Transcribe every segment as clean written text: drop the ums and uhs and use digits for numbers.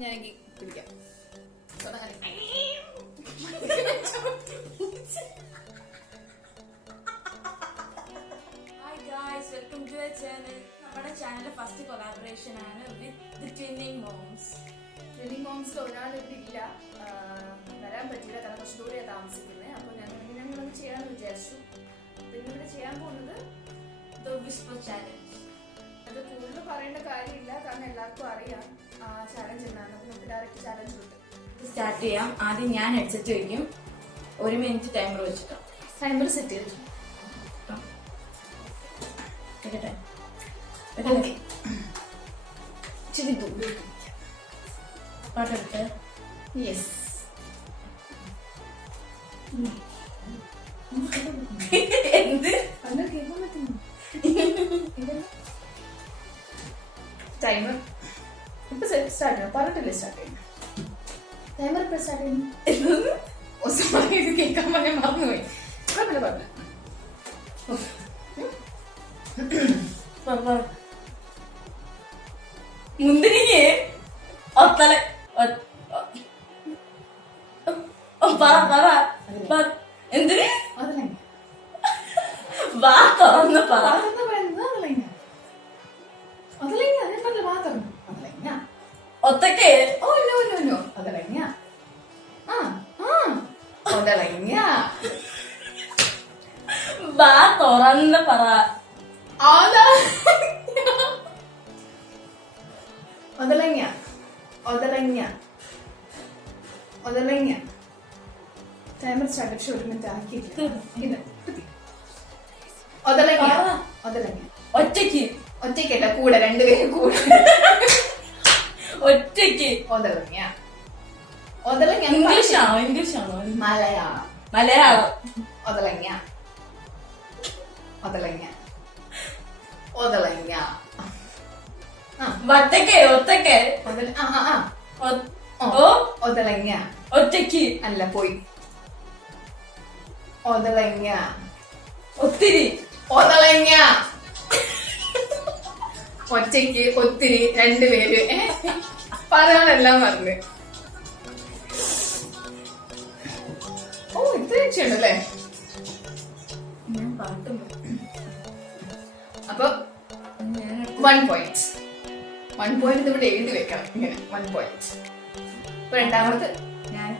ഞാൻ പിടിക്കാം. Hi guys, welcome to our channel. നമ്മുടെ ചാനൽ ഫസ്റ്റ് കൊളാബറേഷൻ ആണ് വിത്ത് ട്വിന്നിങ് മോംസ്. ട്വിന്നിങ് മോംസിൽ ഒരാൾ ഇവിടെ ഇല്ല, വരാൻ പറ്റില്ല, കാരണം കുറച്ച് ദൂരെയാണ് താമസിക്കുന്നത്. അപ്പോൾ ഞങ്ങളൊന്ന് ചെയ്യാമെന്ന് വിചാരിച്ചു. പിന്നെ ഇവിടെ ചെയ്യാൻ പോകുന്നത് The Whisper Challenge. അത് കൂടുതൽ പറയേണ്ട കാര്യമില്ല, കാരണം എല്ലാവർക്കും അറിയാം ആ ചാലഞ്ച് എന്നാണ്. നമുക്ക് ഡയറക്റ്റ് ചാലഞ്ച് കിട്ടും. സ്റ്റാർട്ട് ചെയ്യാം. ആദ്യം ഞാൻ ഹെഡ്സെറ്റ് വയ്ക്കും. 1 മിനിറ്റ് ടൈമർ വെച്ചിട്ടോ. ടൈമർ സെറ്റ് ചെയ്തു. ഇച്ചിരി ദൂരം പാട്ടെടുത്ത്. യെസ്. എന്ത് അങ്ങനെ കേൾക്കാൻ പറ്റുന്നു? ടൈമർ ഇപ്പൊ സ്റ്റാർട്ട് ചെയ്യണം. പറഞ്ഞിട്ടില്ലേ സ്റ്റാർട്ട് ചെയ്യണം? ടൈമർ ഇപ്പൊ സ്റ്റാർട്ട് ചെയ്യുന്നു. ഇത് കേൾക്കാൻ പറഞ്ഞാൽ മറന്നുപോയി. കുഴപ്പമില്ല കുഴപ്പമില്ല. മുന്തിരിക്ക് ഒത്തല പറ എന്തിന് അതല്ലേ വാ തുറന്ന് പറ. ഒത്തക്ക് വാ തുറന്ന് പറ. Timer start. പക്ഷെ 1 മിനിറ്റ് ആക്കിയിട്ടില്ല. ഒറ്റയ്ക്ക് ഒറ്റയ്ക്കല്ല, കൂടെ രണ്ടുപേരും കൂടെ. ഒറ്റയ്ക്ക് ഇംഗ്ലീഷാണോ ഇംഗ്ലീഷാണോ മലയാളം മലയാളം ഒതളങ്ങ ഒറ്റയ്ക്ക് ഒറ്റയ്ക്ക് ഒതളങ്ങ ഒറ്റയ്ക്ക് അല്ല, പോയി. ഒതളങ്ങ ഒത്തിരി ഒതളങ്ങ ഒറ്റയ്ക്ക് ഒത്തിരി രണ്ടുപേര് പറയാനെല്ലാം പറഞ്ഞു. ഓ, ഇത്രയും ചെയ്യണല്ലേ? ഞാൻ പാട്ടും അപ്പൊ 1 പോയിന്റ്. 1 പോയിന്റ് ഇവിടെ എഴുതി വെക്കണം. ഇങ്ങനെ 1 പോയിന്റ്. ഇപ്പൊ രണ്ടാമത് ഞാൻ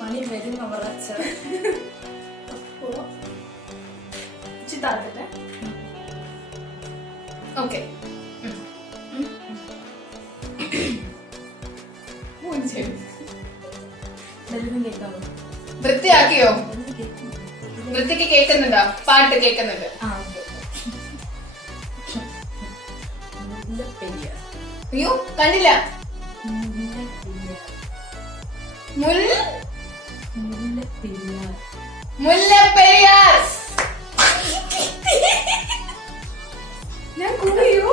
പണി വരും അവർ താഴ്ത്തട്ടെ. ഓക്കെ, കേൾക്കാമോ? വൃത്തിയാക്കിയോ? വൃത്തിക്ക് കേൾക്കുന്നുണ്ടോ? പാട്ട് കേൾക്കുന്നുണ്ട്. അയ്യോ, കണ്ടില്ല. മുല്ലപ്പെരിയാർ. ഞാൻ കൂടിയോ?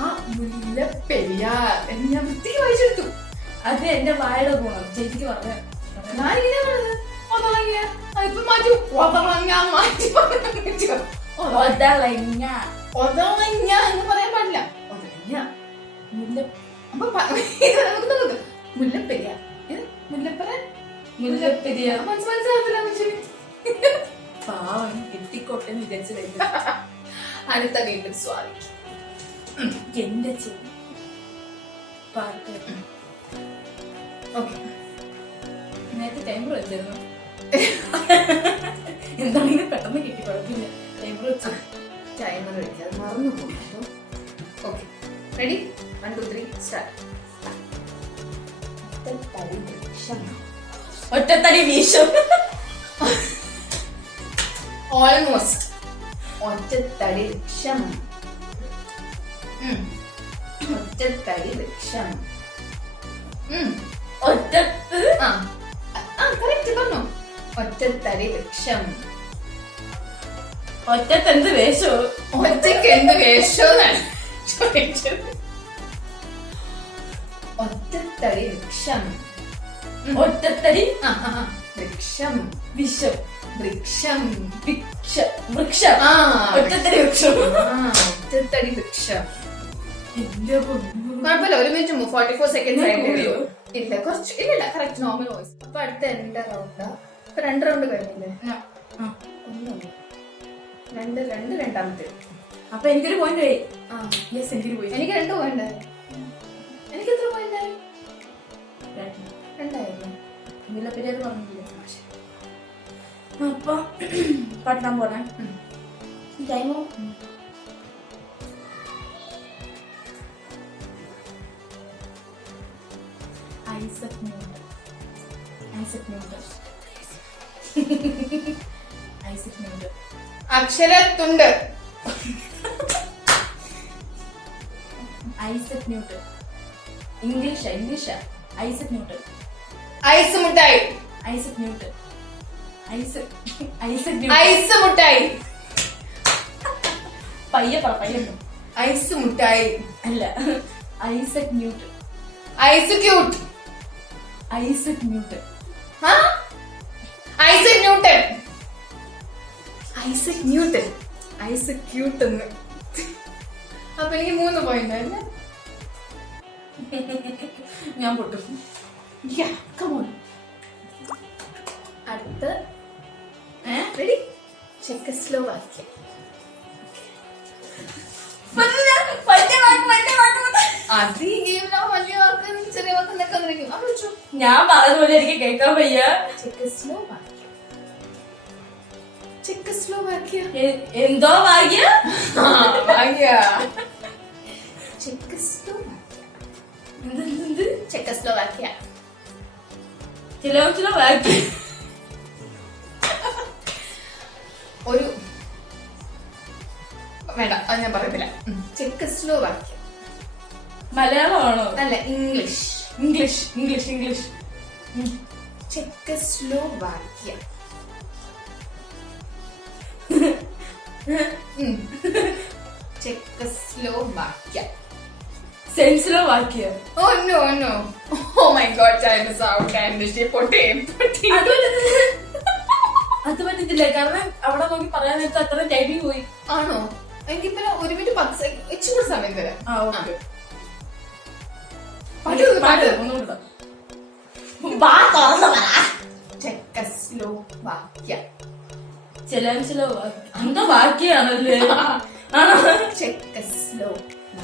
ആ മുല്ലപ്പെരിയാർ എന്ന് ഞാൻ വൃത്തിക്ക് വായിച്ചെടുത്തു. അത് എന്റെ വായുടെ ഗുണം. ചേച്ചിക്ക് പറഞ്ഞ ഞാനിങ്ങനെ പറഞ്ഞത് ഒതളങ്ങ. ഇപ്പൊ മാറ്റി ഒതളങ്ങ മാറ്റി ഒതളങ്ങ ഒതളങ്ങ എന്ന് പറയാൻ പാടില്ല. ഒതളങ്ങ മുല്ല അപ്പൊ മുല്ലപ്പെരിയാർ. മുല്ലപ്പെരിയാർ മനസ്സിലാകത്തില്ല. പാവം കിട്ടിക്കോട്ടെ വിചാരിച്ചു വരുന്നത്. അടുത്ത വീണ്ടും സ്വാതി. എന്റെ ചെവി പാട്ട്. ഓക്കെ, നേരത്തെ ടൈമർ വെച്ചിരുന്നു. എന്താണെങ്കിലും പെട്ടെന്ന് കിട്ടി, കുഴപ്പമില്ല. ടൈമർ വെച്ചു. ടൈമർ വെക്കാതെ മറന്നു പോകും. Okay, ready? 1 2 3 സ്റ്റാർട്ട്. ഒറ്റത്തടി വീശും. ഓൾമോസ്റ്റ്. ഒറ്റത്തടി വൃക്ഷം. ഒറ്റത്തടി വൃക്ഷം. ഒറ്റത്ത് കറക്റ്റ് പറഞ്ഞു. ഒറ്റത്തടി വൃക്ഷം. ഒറ്റത്തെന്ത് വേഷോ? ഒറ്റക്ക് എന്ത് വേഷോ എന്നാണ് ചോദിച്ചത്. ഒറ്റത്തടി വൃക്ഷം. ഒറ്റത്തടി വൃക്ഷം. വിഷം. വൃക്ഷം. വൃക്ഷം. ആ, ഒറ്റത്തടി വൃക്ഷം. ഒറ്റത്തടി വൃക്ഷം. എന്റെ പൊന്നോ. കുഴപ്പമില്ല, 1 മിനിറ്റ് 44 സെക്കൻഡ്സ് ആയിട്ടേ കൂടിയോ? ഉള്ളൂ. ഇല്ല, കുറച്ച് ഇല്ല, കറക്റ്റ് നോർമൽ വോയിസ്. അപ്പൊ അടുത്ത എന്റെ റൗണ്ടാ. ഇപ്പൊ 2 റൗണ്ട് കഴിഞ്ഞില്ലേ? ഒന്നുമില്ല, രണ്ടാമത്തെ. അപ്പൊ എനിക്കൊരു പോയിന്റ് ആയി. യെസ്, എനിക്കൊരു പോയിന്റ്. എനിക്ക് 2 പോയിന്റ് ആയി. എനിക്ക് എത്ര പോയിന്റ് ആയി? 2 ആയിരുന്നു. ഇതിനെ പറ്റി അത് പറഞ്ഞില്ല. അപ്പൊ പാട്ടാൻ പോണേ. ടൈമോ ഐസക് ന്യൂട്ടൺ. അക്ഷരത്തുണ്ട്. Isaac Newton. English. Isaac Newton. Ice മുട്ടായി. Isaac Newton. ഐസ് മുട്ടായി. പയ്യ ഐസ് മുട്ടായി അല്ല. Isaac Newton. Ice cute. Isaac Newton. Isaac Newton. Isaac Newton. Isaac cute എന്ന്. അപ്പൊ എനിക്ക് 3 പോയിന്റ് അല്ലേ? ഞാൻ പൊട്ടും. അടുത്ത റെഡി? ചെക്കസ്ലോവാക്യ. അത് ഈ ഗെയിമിലോ വലിയ വാക്കും ചെറിയ വാക്കുന്നൊക്കെ വന്നിരിക്കും. അത് ഞാൻ പറഞ്ഞതുപോലെ എനിക്ക് കേൾക്കാൻ വയ്യ. ചെക്കസ്ലോവാക്യ. എന്തോ ഭാഗ്യ. ചെക്കസ്ലോവാക്യ. ചില ഭാഗ്യ. ഒരു വേണ്ട, അത് ഞാൻ പറയത്തില്ല. ചെക്കസ്ലോവാക്യ. മലയാളമാണോ? അല്ല, English. ചെക്കസ്ലോവാക്യ. ചെക്കസ്ലോവാക്യ. സെൻസ്ലോവാക്യ. Oh no. Oh my god, time is out. പൊട്ടി. അത് പറ്റത്തില്ല, കാരണം അവിടെ നോക്കി പറയാൻ നേരത്തെ അത്ര ടൈമിങ് പോയി. ആണോ? എനിക്കിപ്പോ 1 മിനിറ്റ് 10 സെക്കൻഡ് ഇച്ചിരി സമയം തരാം. ചെക്കസ്ലോവാക്യ. എന്താ വാക്യാണല്ലേ? ചെക്കസ്ലോവാക്യ.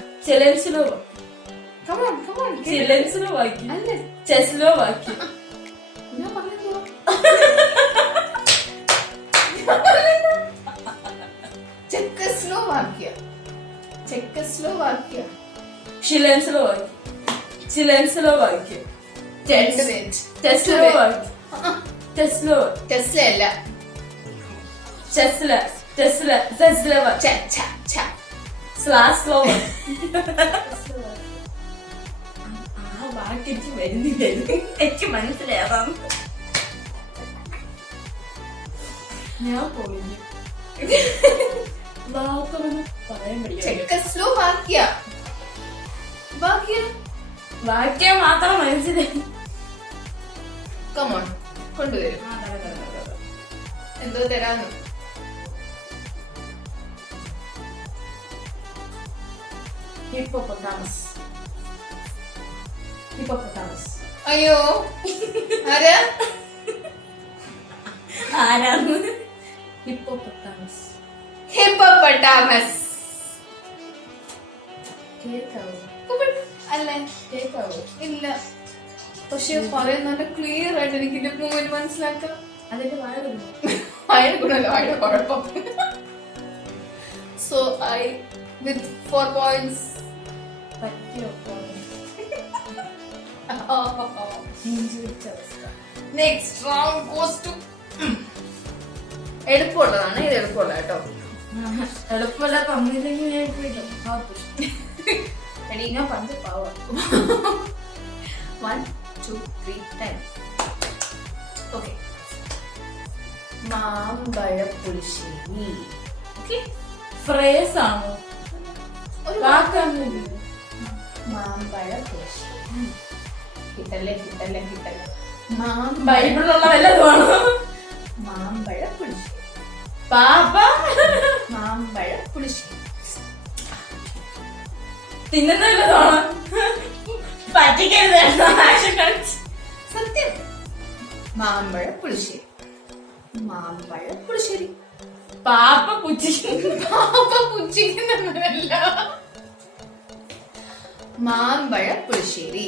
എനിക്ക് മനസ്സിലാവാം. ഞാൻ പോയില്ല. പറയാൻ ചെക്കസ്ലോവാക്യ. വാക്യം മാത്രം മനസ്സിലായി. കമോൺ, കൊണ്ടുവരും. എന്തോ തരാന്ന്. ഹിപ്പോപ്പൊട്ടാമസ്. അയ്യോ, ആരാന്ന്? ഹിപ്പോപ്പൊട്ടാമസ്. കേക്കാവോ? അല്ലേ? കേക്കാവോ? ഇല്ല, പക്ഷെ പറയുന്ന ക്ലിയർ ആയിട്ട് എനിക്ക് ഇതിന്റെ മൂവ്മെന്റ് മനസ്സിലാക്കാം. അതിന്റെ വാഴ ഗുണമല്ല, വാഴ കുഴപ്പം. So I with 4 points. പറ്റിയോ? Next round goes to. എളുപ്പമുള്ളതാണ് ഇത്, എളുപ്പമുള്ള കേട്ടോ. എളുപ്പമല്ല, തന്നില്ലെങ്കിൽ ഞാൻ പണ്ട് പാവാ. 1 2 3 10. ഓക്കെ. മാമ്പഴപ്പുളിശ്ശേരി. ഓക്കെ, ഫ്രേസ് ആണോ? ഒരു വാക്കാണ്. മാമ്പഴപ്പുളിശ്ശേരി. കിട്ടല്ലേ. ബൈബിളിലുള്ള വല്ലതുമാണോ? മാമ്പഴ പുളിശ്ശേരി. പാപ്പ മാമ്പഴ പുളിശ്ശേരി. തിന്നുന്നല്ലോ പറ്റിക്കരുത്. സത്യം. മാമ്പഴ പുളിശ്ശേരി. മാമ്പഴ പുളിശ്ശേരി. പാപ്പ പുച്ഛിക്കുന്നു. പാപ്പ പുച്ഛിക്കുന്നല്ല. മാമ്പഴ പുളിശ്ശേരി.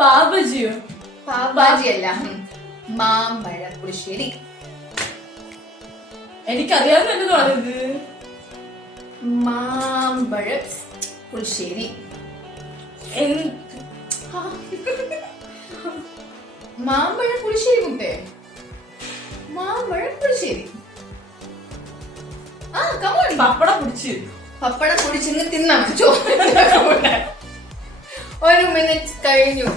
പാപ്പജിയോ? പാപ്പാജി അല്ല, മാമ്പഴ പുളിശ്ശേരി. എനിക്കറിയാവുന്ന പറയുന്നത് മാമ്പഴ പുളിശ്ശേരി. മാമ്പഴ പുളിശ്ശേരി കുട്ടേ. മാമ്പഴ പുളിശ്ശേരി. ആ കമോൺ. പപ്പട പിടിച്ച് പപ്പട പൊടിച്ചിന്ന് തിന്നാം. ഒരു മിനിറ്റ് കഴിഞ്ഞു.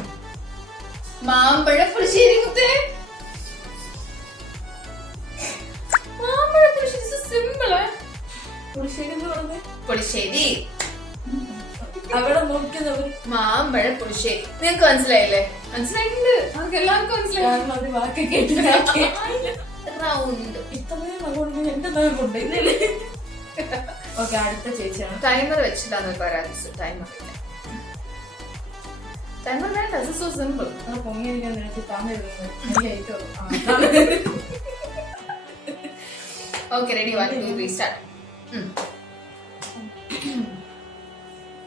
മാമ്പഴ പുളിശ്ശേരി കുത്തേ. മാമ്പഴ പുളിശ്ശേരി സിമ്പിൾ. പുളിശ്ശേരി എന്ന് പറഞ്ഞ പുളിശ്ശേരി. അവിടെ നോക്കിയതവർ മാമ്പഴ പുളിശ്ശേരി. നിങ്ങക്ക് മനസ്സിലായില്ലേ? മനസ്സിലായിട്ടുണ്ട്. നമുക്ക് എല്ലാവർക്കും മനസ്സിലായി. ഒരു വാക്ക് കേട്ടില്ല. റൗണ്ട്. ഇത്രയും അതുകൊണ്ട് എന്റെ നാൾ കൊണ്ടില്ലേ. ഓക്കെ, അടുത്ത ചേച്ചിയാണ്. ടൈമർ വെച്ചിട്ടാണ് പരാതി. ടൈമർ ടൈമർ വേണ്ട. So simple. പൊങ്ങിയിരിക്കാൻ നിനക്ക് താമരുന്നത്. Okay, ready. 1 2 3 സ്റ്റാർട്ട്.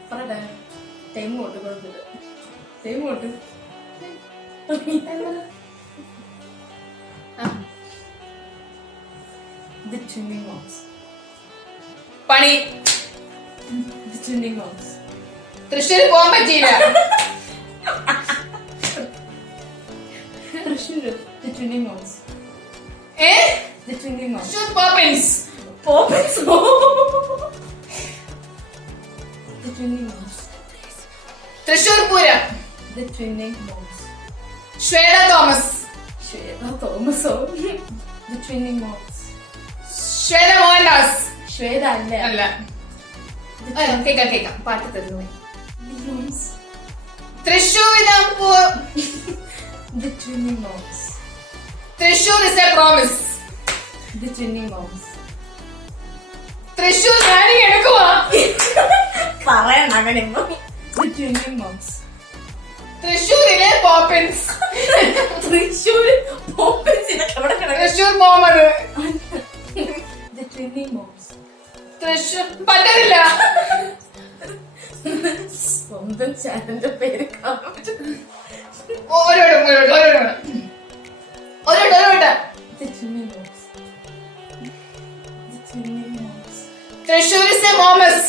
പറയട്ടെ. ടൈം പോട്ട് കുഴപ്പമില്ല. ടൈം പോട്ട്. The Twinning Moms. പണി. The Twinning Moms. തൃശ്ശൂര് പോകാൻ പറ്റിയില്ല. Thrissur. The Twinning Moms. The Twinning Moms. Thrissur Poppins. Poppins. The Twinning Moms. Thrissur Pooram. The Twinning Moms. Shweta Thomas. Shweta Thomaso. The Twinning Moms. Shweta Mohandas. Shweta അല്ല. കേക്കാം. പാട്ട് തരുന്നു. Moms. Thrissur. The Twinning Moms. Thrissur is A promise. The Twinning Moms. Thrissur ഞാനും എടുക്കുവാ. പറയണ അങ്ങനെ. The Twinning Moms. തൃശ്ശൂരിലെ Poppins. Thrissur Poppins ഇതൊക്കെ എവിടെ കിടക്കും? Thrissur Muhammad. The Twinning Moms. Thrissur പറ്റത്തില്ല. സ്വന്തം ചാനലിന്റെ പേര് ഒരു The Twinning Moms. The Twinning Moms. Thrissur is a moms.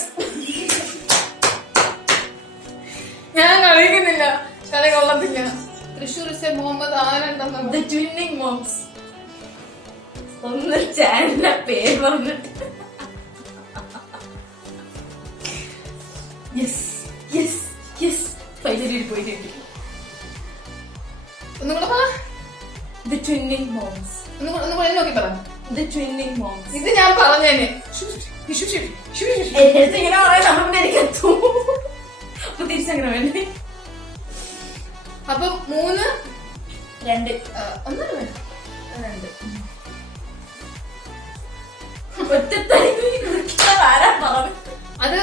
ഞാൻ കളിക്കുന്നില്ല. കളി കൊള്ളത്തില്ല. തൃശ്ശൂർ ഇസ് എ മുഹമ്മദ് ആരുണ്ടെന്ന്. The Twinning Moms. സ്വന്തം ചാനലിന്റെ പേര് പറഞ്ഞിട്ട്. Yes. ഫൈനലി പോയിട്ട് ഒന്നും കൂടെ പറ. The Twinning Moms. ഒന്നും കൂടെ നോക്കി പറ. The Twinning Moms. ഇത് ഞാൻ പറഞ്ഞേനെ. ഇങ്ങനെ പറയാൻ നമ്മുടെ എനിക്ക് എത്തും. അപ്പൊ തിരിച്ചങ്ങനെ വേണ്ടേ? അപ്പൊ 3 2 ഒന്നര വേണ്ട. 2 ആരാ പറഞ്ഞു? അത്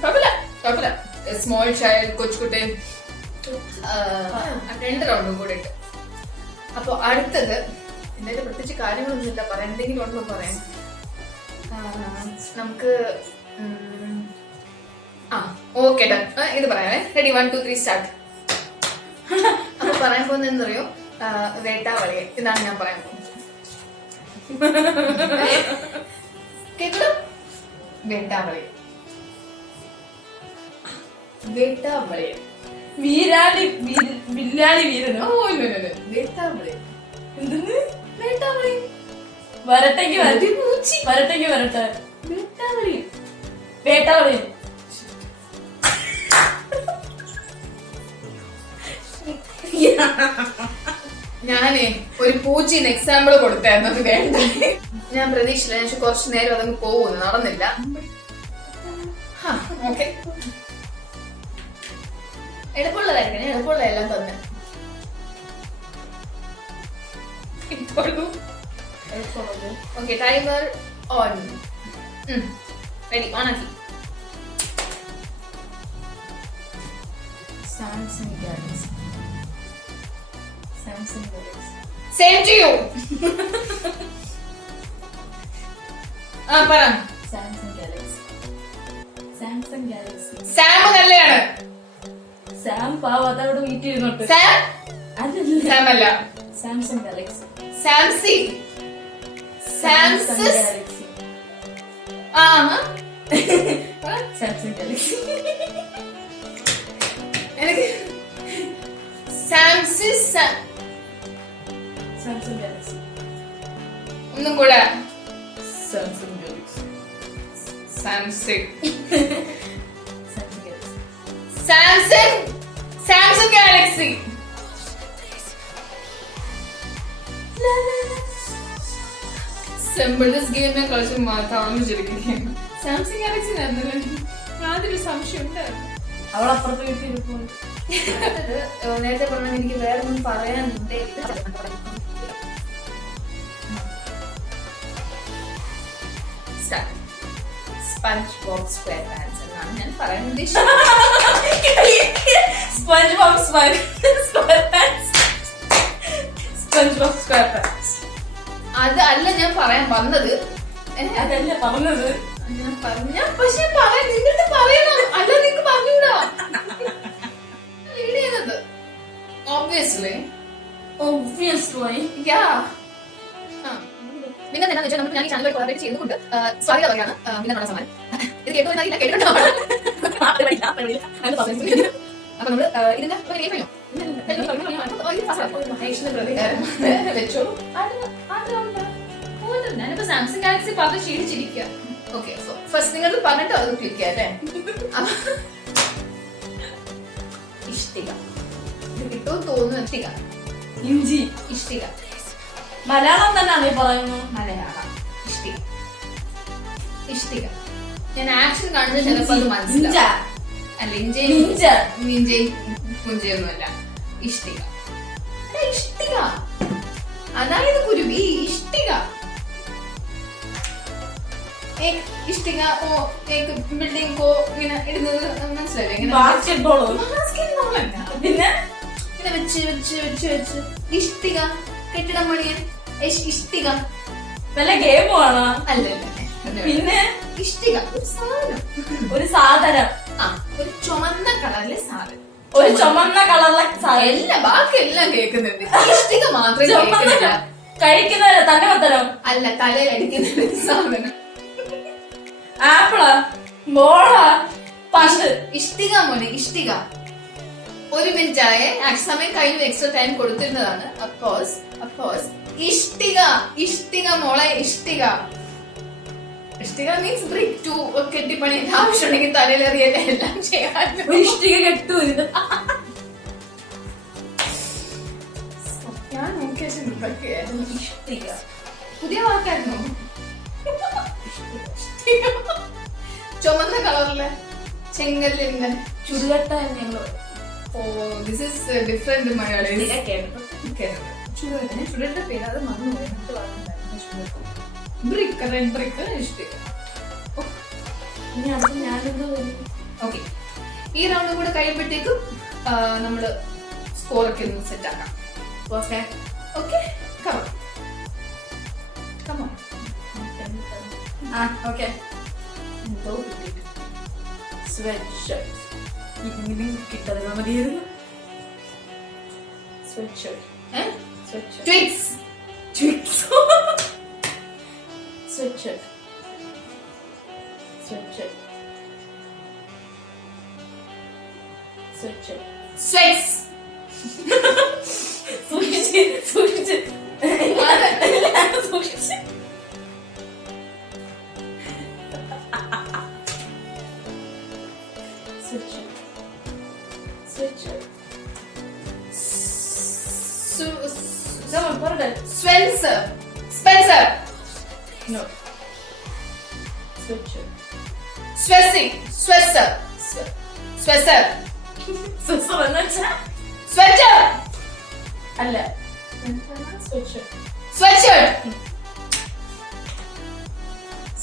കുഴപ്പമില്ല. സ്മോൾ ചൈൽഡ്, കൊച്ചുകുട്ടി. 2 റൗണ്ടും കൂടെ ഉണ്ട്. അപ്പൊ അടുത്തത് എന്റെ പ്രത്യേകിച്ച് കാര്യങ്ങളൊന്നുമില്ല. പറയാൻ എന്തെങ്കിലും ഉണ്ടോ പറയാൻ? നമുക്ക് ഓക്കെ ഡൺ. ഇത് പറയാമേ. Ready 1 2 3 start. അപ്പൊ പറയാൻ പോകുന്നത് എന്തറിയോ? വേട്ടാവളിയെ. ഇതാണ് ഞാൻ പറയാൻ പോകുന്നത്. കേട്ടോ? വേട്ടാവളിയെ. വില്ലാളി വീരനോ? വേട്ടാവളിയെ. എന്തെന്ന്? വേട്ടാവളി. വരട്ടെങ്കി വരട്ടെ. വേട്ടാവളി. ഞാനേ ഒരു പൂച്ചീന്ന് എക്സാമ്പിൾ കൊടുത്തായിരുന്നു. അത് വേണ്ട. ഞാൻ പ്രതീക്ഷിച്ചില്ല. ഞാൻ കുറച്ചു നേരം അതങ്ങ് പോകുന്നു. നടന്നില്ല. ഓക്കെ, എളുപ്പമുള്ളതായിരിക്കണം. എളുപ്പമുള്ള എല്ലാം തന്നെ. Okay timer on. Ready, on ആക്കി. Samsung Galaxy. Same to you. പറ. Samsung Galaxy. സാം നല്ലതാണ്. സാം പാവം അതവിടെ വീട്ടിരുന്നോട്ട്. സാം അതല്ല, സാം അല്ല. Samsung Galaxy. സാംസി. സാംസസ്. ഗാലക്സി. Samsung Galaxy. എനിക്ക് സാംസിസ്. Samsung Galaxy. ഒന്നും കൂടെ. Samsung Galaxy. Samsung. Samsung Galaxy. Samsung Galaxy. Simple. This game ഞാൻ കളിച്ച് താമസിച്ചിരിക്കുകയാണ്. സാംസങ് ഗാലക്സി ആയിരുന്നല്ലോ. യാതൊരു സംശയം ഉണ്ടായിരുന്നു. അവളപ്പുറത്ത് വീട്ടിൽ നേരത്തെ പറഞ്ഞ എനിക്ക് വേറെ ഒന്നും പറയാനുണ്ട്. സ്പഞ്ച് ബോബ് സ്ക്വയർ പാൻസ് എന്നാണ് ഞാൻ പറയാൻ ഉദ്ദേശിച്ചത്. SpongeBob SquarePants. SpongeBob SquarePants. അത് അല്ല ഞാൻ പറയാൻ വന്നത്. അതല്ല പറഞ്ഞത്. പക്ഷെ പറയാൻ നിങ്ങളുടെ പറയണം. അല്ല നിങ്ങക്ക് പറഞ്ഞൂടാ. ലീഡ് ചെയ്യുന്നത് obviously. പിന്നെ എന്താണെന്ന് വെച്ചാൽ നമുക്ക് ഞാൻ ഈ ചാനൽ കൊളാബറേറ്റ് ചെയ്തുകൊണ്ട് സ്വാഗതം പറയാണ്. പിന്നെ നമ്മുടെ സമ്മാനം ഇത് കേട്ടോന്നറിയില്ല, കേട്ടിട്ടുണ്ടോ? അപ്പൊ നമ്മള് ഇതിന്റെ വെച്ചോളൂ. ഞാനിപ്പോ സാംസങ് ഗാലക്സി പറഞ്ഞ് ക്ഷീണിച്ചിരിക്കുക. ഓക്കെ, ഫസ്റ്റ് നിങ്ങൾ പറഞ്ഞിട്ട് അത് ക്ലിക്ക് ചെയ്യാല്ലേ. ഇഷ്ടിക. ഇത് കിട്ടുമോ തോന്നുന്നു. ഇഷ്ടിക. ഇഞ്ചി. ഇഷ്ടിക. മലയാളം തന്നെയാണ് ഈ പറയുന്നത്. മലയാളം. ഇഷ്ടിക. ഇഷ്ടിക. ഞാൻ ആക്ഷൻ കാണുന്നത് ചിലപ്പോൾ അത് മനസ്സിലാവും. അല്ല, ഇഞ്ചയും പുഞ്ചയൊന്നുമല്ല. ഇഷ്ടിക. ഇഷ്ടിക. അതായത് കുരുവി. ഇഷ്ടിക. ഇഷ്ടിക ബിൽഡിംഗ് കോ ഇങ്ങനെ ഇടുന്നത് മനസ്സിലായില്ലേ? ബാസ്കറ്റ്ബോളോ? പിന്നെ പിന്നെ വെച്ച് വെച്ച് വെച്ച് വെച്ച് ഇഷ്ടിക. കെട്ടിടം പണിയാൻ ഇഷ്ടിക. വല്ല ഗെയിമാണ്. അല്ല, പിന്നെ ഇഷ്ടിക ഒരു സാധനം. ഒരു സാധനം. ഒരു ചുമന്ന കളറിലെ സാധനം. ഒരു ചുമന്ന കളറിലെ സാധനം. എല്ലാം ബാക്കി എല്ലാം കേൾക്കുന്നുണ്ട്. ഇഷ്ടിക മാത്രമേ കേൾക്കുന്നില്ല. കഴിക്കുന്നവരെ തന്നെ പത്തരം. അല്ല, തലയിൽ അടിക്കുന്ന സാധനം. ആപ്പിള്. ബോള്. പണ്ട്. ഇഷ്ടിക മോനെ, ഇഷ്ടിക. ഒരു മിനിറ്റ് ആയേ. സമയം കഴിഞ്ഞു. Extra time കൊടുത്തിരുന്നതാണ്. അഫ്കോഴ്സ് ഇഷ്ടിക. ഇഷ്ടിക മോളെ, ഇഷ്ടിക. ഇഷ്ടിക മീൻസ് ബ്രിക്ക്. ടു കെട്ടിപ്പണി ആവശ്യമുണ്ടെങ്കിൽ തലയിലേറിയല്ലേ എല്ലാം ചെയ്യാൻ. ഇഷ്ടിക കെട്ടു. ഞാൻ നോക്കിയ ഇഷ്ടിക പുതിയ വാക്കായിരുന്നു. ചുമന്ന കളറിലെ ചെങ്കല്ലിന്റെ ചുടുകട്ട ഞങ്ങൾ. This is different Malayalam. കേട്ടു. ചുടന്റെ പേര് അത് മറന്നുപോയി. ബ്രിക്ക്, റെഡ് ബ്രിക്ക്, ഇഷ്ടിക. ഞാനെന്തോ. ഓക്കെ, ഈ റൗണ്ട് കൂടെ കഴിയുമ്പോഴത്തേക്കും നമ്മള് സ്കോറൊക്കെ ഒന്ന് സെറ്റ് ആക്കാം. Okay okay, come on come on. Okay. എന്തോ കിട്ടിയിട്ട് സ്വെറ്റ് ഷർട്ട്. ഇതെങ്കിലും കിട്ടാതെ മതിയായിരുന്നു. Sweat shirt. Twigs. Twigs. Sweat shirt. Sweat shirt. Sweat shirt. Sweats. സൂക്ഷിച്ച് സൂക്ഷിച്ച് സൂക്ഷിച്ച്. Spencer. Spencer. No. Sweatshirt. Swessing. Sweater. Sweater. Sweater എന്ന് വെച്ചാ Sweater. അല്ല. Sweatshirt. Sweatshirt.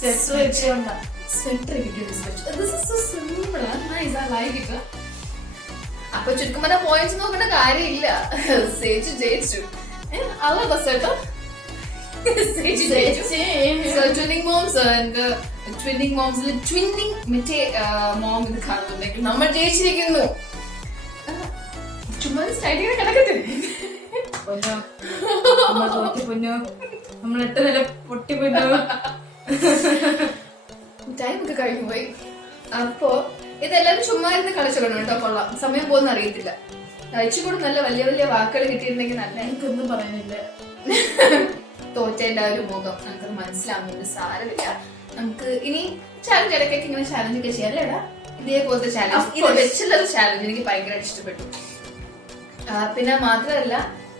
Sweater simple nice ആ ലൈക്ക് ഇട്ട്. അപ്പൊ ചുരുക്കം പറഞ്ഞ പോയിന്റ്സ് നോക്കേണ്ട കാര്യമില്ല. സേച്ചു ജയിച്ചു. അല്ല ബസ്സേട്ടോ ട്വിന്നിങ് മറ്റേ മോം ഇത് കാണുന്നുണ്ടെങ്കിൽ നമ്മൾ ജയിച്ചിരിക്കുന്നു. ചുമ്മാ സ്റ്റൈലിങ്ങനെ കിടക്കത്തില്ല. നമ്മളിട്ട് നില പൊട്ടി പൊന്നു. ടൈം ഒക്കെ കഴിഞ്ഞു പോയി. അപ്പോ ഇതെല്ലാരും ചുമ്മാ ഇരുന്ന് കളിച്ചോളണം കേട്ടോ. കൊള്ളാം, സമയം പോകുന്ന അറിയത്തില്ല. കഴിച്ചുകൂടെ നല്ല വലിയ വലിയ വാക്കുകൾ കിട്ടിയിരുന്നെങ്കിൽ നല്ല. എനിക്കൊന്നും പറയാനില്ല. തോറ്റേന്റെ ഒരു മുഖം നമുക്കത് മനസ്സിലാവുന്നുണ്ട്. സാരമില്ല, നമുക്ക് ഇനി ചാലഞ്ച് ഇടയ്ക്കൊക്കെ ഇങ്ങനെ ചാലഞ്ച് ഒക്കെ ചെയ്യാം അല്ലേടാ. ഇതേപോലത്തെ ചാലഞ്ച്, ഇത് വെച്ചുള്ളൊരു ചാലഞ്ച് എനിക്ക് ഭയങ്കരമായിട്ട് ഇഷ്ടപ്പെട്ടു. പിന്നെ മാത്രമല്ല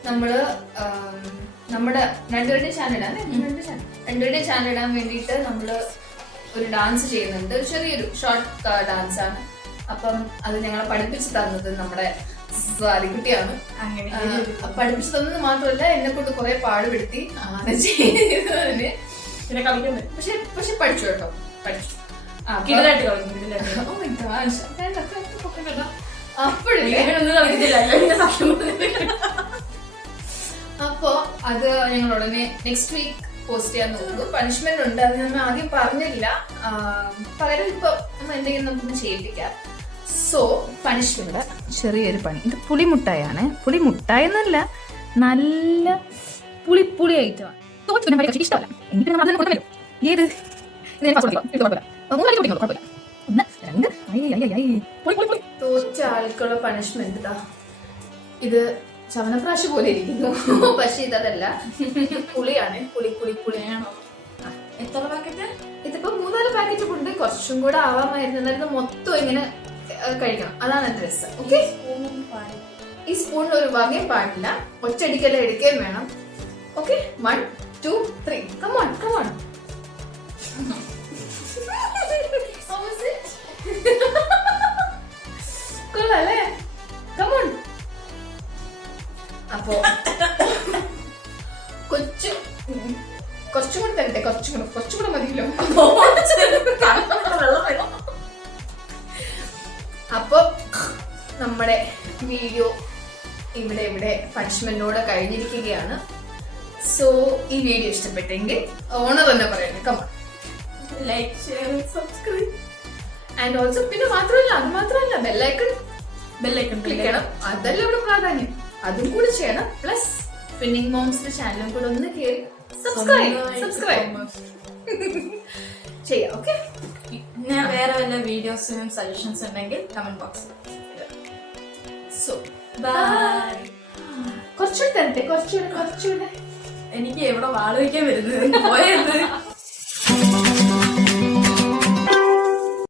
നമ്മള് നമ്മുടെ രണ്ടുപേരുടെയും ചാനൽ ഇടാൻ വേണ്ടിയിട്ട് നമ്മള് ഒരു ഡാൻസ് ചെയ്യുന്നുണ്ട്. ചെറിയൊരു ഷോർട്ട് ഡാൻസ് ആണ്. അപ്പം അത് ഞങ്ങളെ പഠിപ്പിച്ചു തന്നത് നമ്മുടെ സ്വാതികുട്ടിയാണ്. പഠിപ്പിച്ചു തന്നത് മാത്രമല്ല എന്നെ കൊണ്ട് കുറെ പാടുപെടുത്തി ആണ് ചെയ്തതിന്. പിന്നെ കളിക്കുന്നത് പക്ഷെ പഠിച്ചു കേട്ടോ, പഠിച്ചു. കിടലായിട്ട് കളിക്കും. അപ്പൊ അത് ഞങ്ങൾ ഉടനെ നെക്സ്റ്റ് വീക്ക് പോസ്റ്റ് ചെയ്യാൻ നോക്കും. പണിഷ്മെന്റ് ഉണ്ട്, അത് നമ്മൾ ആദ്യം പറഞ്ഞില്ല. പകരം ഇപ്പൊ നമ്മൾ എന്തെങ്കിലും നമുക്കൊന്ന് ചെയ്യിപ്പിക്കാം. സോ പണിഷ്മെന്റ് ചെറിയൊരു പണി. ഇത് പുളിമുട്ടായാണ്. പുളിമുട്ടായി എന്നല്ല, നല്ല പുളി ഐറ്റമാണ്. ഇഷ്ടമല്ല എനിക്ക് വരും. ഏത് തോറ്റ ആൾക്കുള്ള പണിഷ്മെന്റ് ഇതാ. ഇത് ചവനപ്രാശ് പോലെ ഇരിക്കുന്നു, പക്ഷെ ഇതല്ല, പുളിയാണ്. പുളിയാണോ? എത്ര പാക്കറ്റ്? ഇതിപ്പോ 3-4 പാക്കറ്റ് കൊണ്ട് കുറച്ചും കൂടെ ആവാമായിരുന്നു. എന്നാലും മൊത്തം ഇങ്ങനെ കഴിക്കണം, അതാണ് എന്റെ രസം. ഓക്കെ, ഈ സ്പൂണിൽ ഒരു വകയും പാടില്ല, ഒറ്റയടിക്കെല്ലാം എടുക്കുകയും വേണം. Okay, 1 2 3 come on. കൊള്ളാല്ലേ? കമോൺ. അപ്പോ കുറച്ചും കൂടെ തരട്ടെ? കുറച്ചുകൂടെ മതിയല്ലോ. അപ്പൊ നമ്മുടെ വീഡിയോ ഇവിടെ പണിഷ്മെന്റോടെ കഴിഞ്ഞിരിക്കുകയാണ്. സോ ഈ വീഡിയോ ഇഷ്ടപ്പെട്ടെങ്കിൽ ഓണർ തന്നെ പറയണേ. Come on, like, share, subscribe. And also പിന്നെ അത് മാത്രമല്ല ബെല്ലൈക്കൺ ക്ലിക്ക് ചെയ്യണം. അതല്ല ഇവിടെ പ്രാധാന്യം, അതും കൂടി ചെയ്യണം. പ്ലസ് ട്വിന്നിങ് മോംസിന്റെ ചാനലും കൂടെ ഒന്ന് കയറി സബ്സ്ക്രൈബ് ചെയ്യാം. ഓക്കെ, ഞാൻ വേറെ വല്ല വീഡിയോസിനും സജഷൻസ് ഉണ്ടെങ്കിൽ കമന്റ് ബോക്സിൽ. So bye. കുറച്ചുകൂടെ തരട്ടെ? കുറച്ചുകൂടെ എനിക്ക് എവിടെ വാള് വയ്ക്കാൻ വരുന്നത് പോയത്.